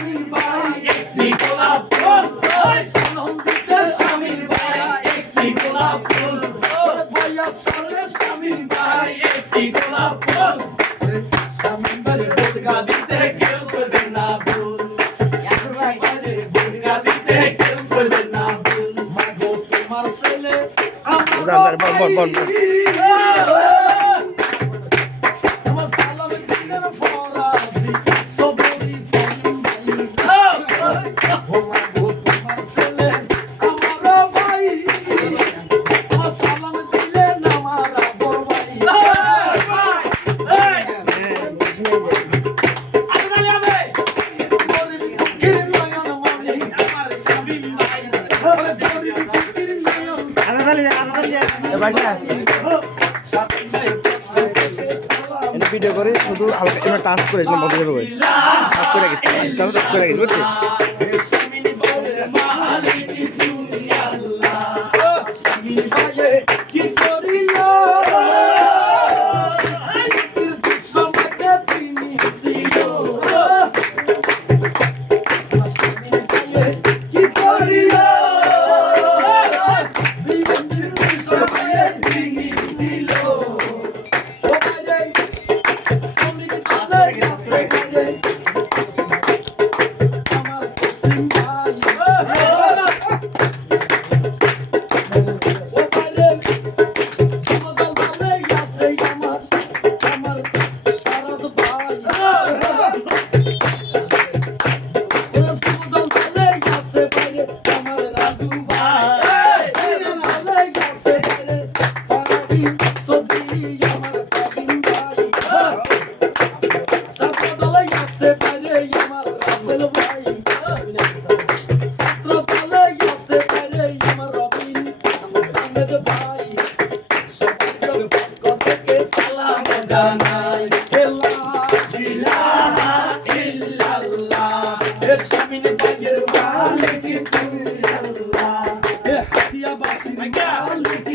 স্বামীর ভাই একটি গোলাপ ফুল সালাম দিতে স্বামীর ভাই একটি গোলাপ ফুল ভাইয়া সালে স্বামীর ভাই একটি গোলাপ ফুল স্বামীর ভাই বুড়গা দিতে কেউ করবে না ভুল স্বামীর ভাই বুড়গা দিতে কেউ করবে না ভুল মাগো তোমার ছেলে আমার বল আমার সালাম দিলেন ফরাজি সবরি ফরিম ভাই ও মাগো তোমার ছেলে আমার ভাই আমার সালাম দিলেন আমার বড় ভাই গরিব দুঃখের নয়ন মনি আমার স্বামীর ভাই গরিব দুঃখের নয়ন স্বামীর ভাই ভিডিও করে শুধু হালকা এবার টাচ করে বন্ধ করে দেবো টাচ করে গেছি তাহলে টাচ করে গেছি বুঝছি স্বামীর বলে মালিক তুমি আল্লাহ স্বামীর ভাই কি করিলা কিন্তু সমাজে তুমি ছিল স্বামীর ভাই কি করিলা বিবন্ধুর সমাজে তুমি ছিল ও ভাই স্বামীর কাছে কাছে গেলে আমার মুসলিম ভাই ও ভাই সমাজল ভালে আছে আমার সারাজ ভাই সমাজল ভালে আছে ভাই আমার রাজু ভাই ভালে আছে ভাই পারি সদি আমার ফাবিন ভাই ছাত্রদলে আছে ভাই আমার রাসেল ভাই ছাত্রদলে আছে ভাই আমার রবিন আহমেদ ভাই সবাই পক্ষ থেকে সালাম জানাই লা ইলাহা ইল্লাল্লাহ হে স্বামীর ভাইয়ের মালিক তুই আল্লাহ হে হাতিয়াবাসীর মালিক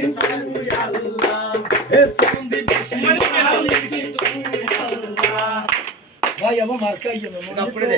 তুই আল্লাহ হে সন্দিবাসীর মালিক তুই আল্লাহ ভাই আমার মার্কাই যেন না পড়ে দে